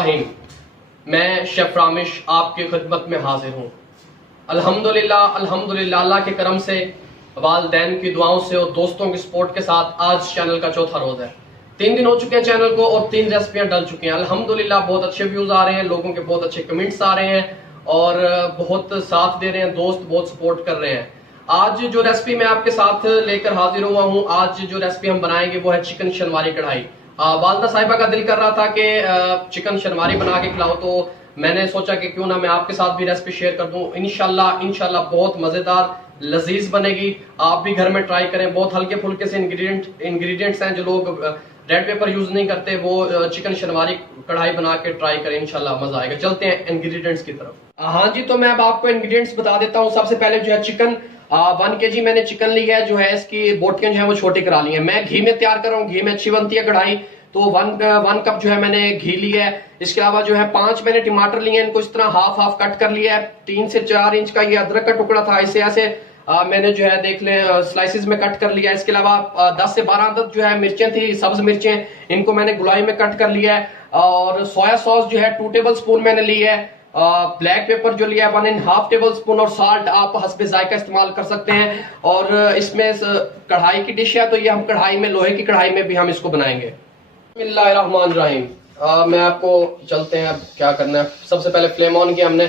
रहमानिर्रहीम। मैं शेफ रामिश आपकी खिदमत में हाजिर हूँ। अल्हम्दुलिल्लाह अल्हम्दुलिल्लाह, अल्लाह के करम से, वालिदैन की दुआओं से और दोस्तों की सपोर्ट के साथ आज चैनल का चौथा रोज है। 3 दिन हो चुके हैं चैनल को और 3 रेसिपियां डल चुकी हैं। अल्हम्दुलिल्लाह बहुत अच्छे व्यूज आ रहे हैं, लोगों के बहुत अच्छे कमेंट्स आ रहे हैं और बहुत साथ दे रहे हैं, दोस्त बहुत सपोर्ट कर रहे हैं। आज जो रेसिपी मैं आपके साथ लेकर हाजिर हुआ हूँ, आज जो रेसिपी हम बनाएंगे वो है चिकन शनवारी कढ़ाई। वालदा साहिबा का दिल कर रहा था कि चिकन शनवारी बना के खिलाओ, तो मैंने सोचा कि क्यों ना मैं आपके साथ भी रेसिपी शेयर कर दूं। इंशाल्लाह बहुत मजेदार लजीज बनेगी। आप भी घर में ट्राई करें। बहुत हल्के फुल्के से इंग्रेडिएंट्स हैं। जो लोग रेड पेपर यूज नहीं करते वो चिकन शनवारी कढ़ाई बना के ट्राई करें, इंशाल्लाह मजा आएगा। चलते हैं इंग्रेडिएंट्स की तरफ। हाँ जी, तो मैं अब आपको इंग्रेडिएंट्स बता देता हूँ। सबसे पहले जो है चिकन 1 kg मैंने चिकन लिया है। जो है इसकी बोटियां जो है वो छोटी करा ली है। मैं घी में तैयार कर रहा हूँ, घी में अच्छी बनती है कढ़ाई। तो 1 कप जो है मैंने घी लिया है। इसके अलावा जो है 5 मैंने टमाटर लिए हैं, इनको इस तरह हाफ कट कर लिया है। 3 से 4 इंच का ये अदरक का टुकड़ा था, इसे ऐसे मैंने जो है देख लें स्लाइसिस में कट कर लिया है। इसके अलावा 10 से 12 अदद जो है मिर्चें थी, सब्ज मिर्चें, इनको मैंने गुलाई में कट कर लिया है। और सोया सॉस जो है 2 टेबल स्पून मैंने ली है। ब्लैक पेपर जो लिया है 1.5 टेबल स्पून, और साल्ट आप हस्बे जायका इस्तेमाल कर सकते हैं। और इसमें कढ़ाई की डिश है, तो ये हम कढ़ाई में, लोहे की कढ़ाई में भी हम इसको बनाएंगे। बिस्मिल्लाहिर्रहमानिर्रहीम। मैं आपको चलते हैं अब क्या करना है। सबसे पहले फ्लेम ऑन किया हमने।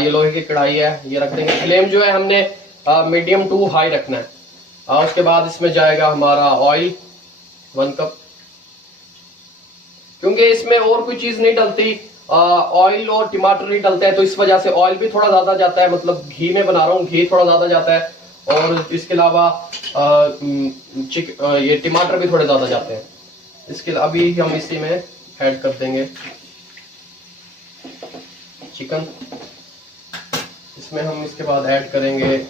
ये लोहे की कढ़ाई है, ये रख देंगे। फ्लेम जो है हमने मीडियम टू हाई रखना है। उसके बाद इसमें जाएगा हमारा ऑयल 1 कप, क्योंकि इसमें और कोई चीज नहीं डलती, ऑयल और टमाटर नहीं डलते हैं, तो इस वजह से ऑयल भी थोड़ा ज्यादा जाता है। मतलब घी में बना रहा हूँ, घी थोड़ा ज्यादा जाता है। और इसके अलावा ये टमाटर भी थोड़े ज्यादा जाते हैं। इसके अभी हम इसी में ऐड कर देंगे चिकन। इसमें हम इसके बाद ऐड करेंगे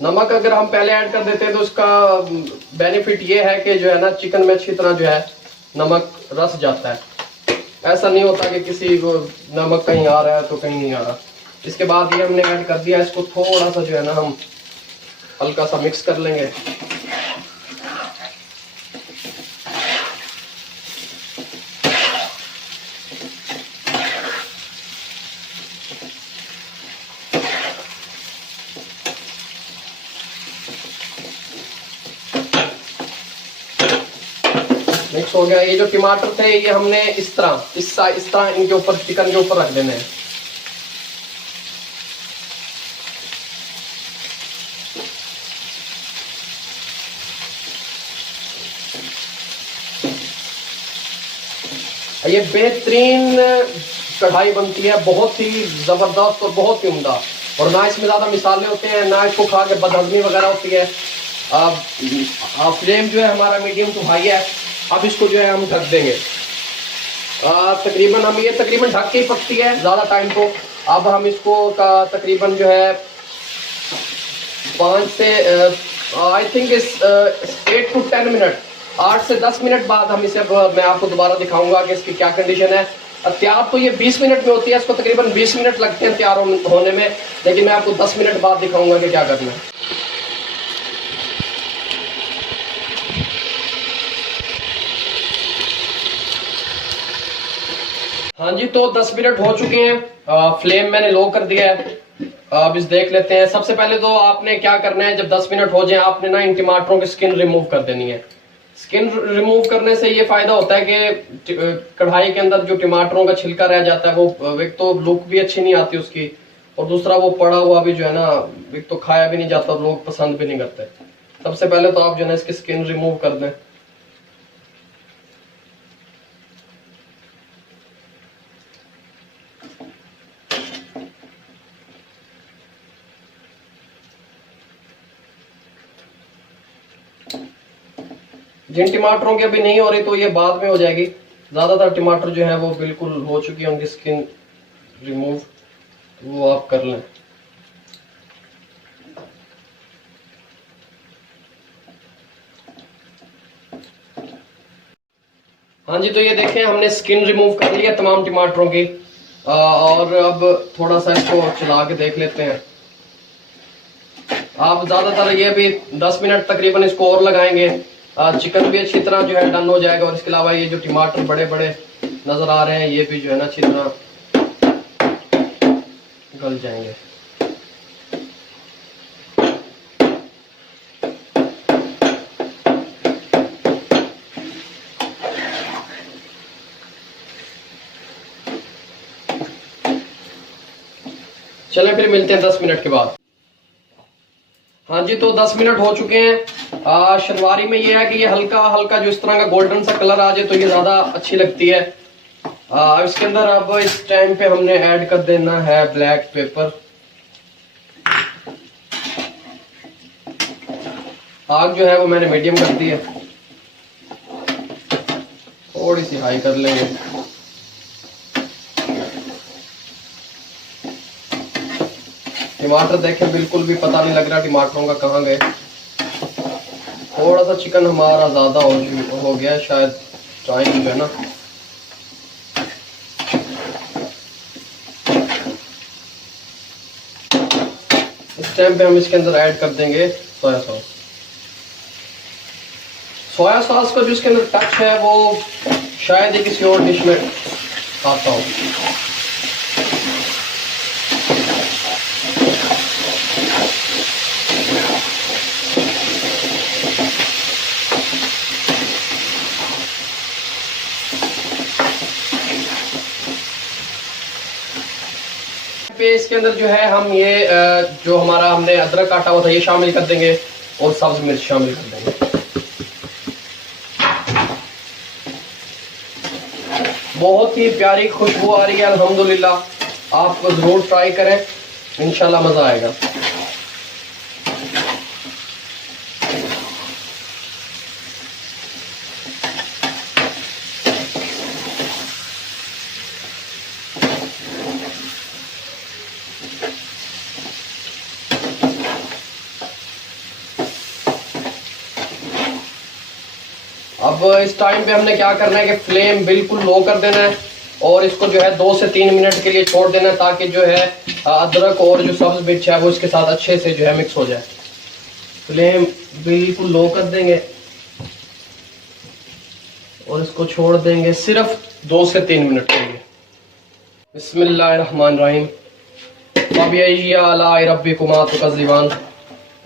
नमक अगर हम पहले ऐड कर देते हैं तो इसका बेनिफिट ये है कि जो है ना, चिकन में अच्छी तरह जो है नमक रस जाता है। ऐसा नहीं होता कि किसी को नमक कहीं आ रहा है तो कहीं नहीं आ रहा। इसके बाद ये हमने ऐड कर दिया। इसको थोड़ा सा जो है ना हम हल्का सा मिक्स कर लेंगे। मिक्स हो गया। ये जो टमाटर थे ये हमने इस तरह इनके ऊपर, चिकन के ऊपर रख देने हैं। ये बेहतरीन कढ़ाई बनती है, बहुत ही जबरदस्त और बहुत ही उम्दा। और ना इसमें ज्यादा मिसाले होते हैं, ना इसको खा के बदहजमी वगैरह होती है। फ्लेम जो है हमारा मीडियम टू हाई है। अब इसको जो है हम ढक देंगे। तकरीबन ढक के ही पकती है ज्यादा टाइम को। अब हम इसको तकरीबन जो है 5 से आई थिंक 8 to 10 मिनट, 8 से 10 मिनट बाद हम इसे, मैं आपको दोबारा दिखाऊंगा कि इसकी क्या कंडीशन है। तैयार तो ये 20 मिनट में होती है, इसको तकरीबन 20 मिनट लगते हैं तैयार होने में, लेकिन मैं आपको 10 मिनट बाद दिखाऊंगा कि क्या करना है। हाँ जी, तो 10 मिनट हो चुके हैं। फ्लेम मैंने लो कर दिया है। अब इस देख लेते हैं। सबसे पहले तो आपने क्या करना है, जब 10 मिनट हो जाए आपने ना इन टमाटरों की स्किन रिमूव कर देनी है। स्किन रिमूव करने से ये फायदा होता है कि कढ़ाई के अंदर जो टमाटरों का छिलका रह जाता है वो एक तो लुक भी अच्छी नहीं आती उसकी, और दूसरा वो पड़ा हुआ भी जो है ना, एक तो खाया भी नहीं जाता और लोग पसंद भी नहीं करते। सबसे पहले तो आप जो है ना इसकी स्किन रिमूव कर दें। जिन टमाटरों की अभी नहीं हो रही तो ये बाद में हो जाएगी। ज्यादातर टमाटर जो है वो बिल्कुल हो चुकी है उनकी स्किन रिमूव, वो आप कर लें। हाँ जी, तो ये देखें हमने स्किन रिमूव कर लिया तमाम टमाटरों की। और अब थोड़ा सा इसको चला के देख लेते हैं। आप ज्यादातर ये भी 10 मिनट तकरीबन इसको और लगाएंगे। चिकन भी अच्छी तरह जो है डन हो जाएगा। और इसके अलावा ये जो टमाटर बड़े बड़े नज़र आ रहे हैं ये भी जो है ना अच्छी तरह गल जाएंगे। चलें फिर मिलते हैं 10 मिनट के बाद। हाँ जी, तो 10 मिनट हो चुके हैं। शलवारी में ये है कि ये हल्का हल्का जो इस तरह का गोल्डन सा कलर आ जाए तो ये ज्यादा अच्छी लगती है। इसके अंदर अब इस टाइम पे हमने ऐड कर देना है ब्लैक पेपर। आग जो है वो मैंने मीडियम कर दी है, थोड़ी सी हाई कर लेंगे। टमाटर देखें बिल्कुल भी पता नहीं लग रहा टमाटरों का कहाँ गए। थोड़ा सा चिकन हमारा ज्यादा हो गया शायद, टाइम जो है ना। इस टाइम पे हम इसके अंदर ऐड कर देंगे सोया सॉस। सोया सॉस का जो इसके अंदर टच है वो शायद ही किसी और डिश में आता हो। पे इसके अंदर जो है हम ये जो हमारा हमने अदरक काटा हुआ था ये शामिल कर देंगे और सब्ज मिर्च शामिल कर देंगे। बहुत ही प्यारी खुशबू आ रही है अल्हम्दुलिल्लाह। आप जरूर ट्राई करें, इंशाल्लाह मजा आएगा। अब इस टाइम पे हमने क्या करना है कि फ्लेम बिल्कुल लो कर देना है और इसको जो है 2 से 3 मिनट के लिए छोड़ देना है ताकि जो है अदरक और जो सब्ज मिर्च है वो इसके साथ अच्छे से जो है मिक्स हो जाए। फ्लेम बिल्कुल लो कर देंगे और इसको छोड़ देंगे सिर्फ 2 से 3 मिनट के लिए। बिस्मिल्लाहिर्रहमानिर्रहीम। रब्बिकुमा तुकज़्ज़िबान।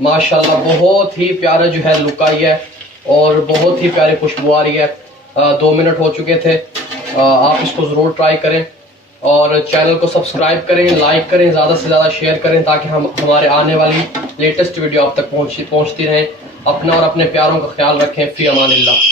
माशाल्लाह बहुत ही प्यारा जो है लुक आई है और बहुत ही प्यारी खुशबू आ रही है। 2 मिनट हो चुके थे। आप इसको ज़रूर ट्राई करें और चैनल को सब्सक्राइब करें, लाइक करें, ज़्यादा से ज़्यादा शेयर करें ताकि हम हमारे आने वाली लेटेस्ट वीडियो आप तक पहुंचती रहें। अपना और अपने प्यारों का ख्याल रखें। फ़ी अमानिल्लाह।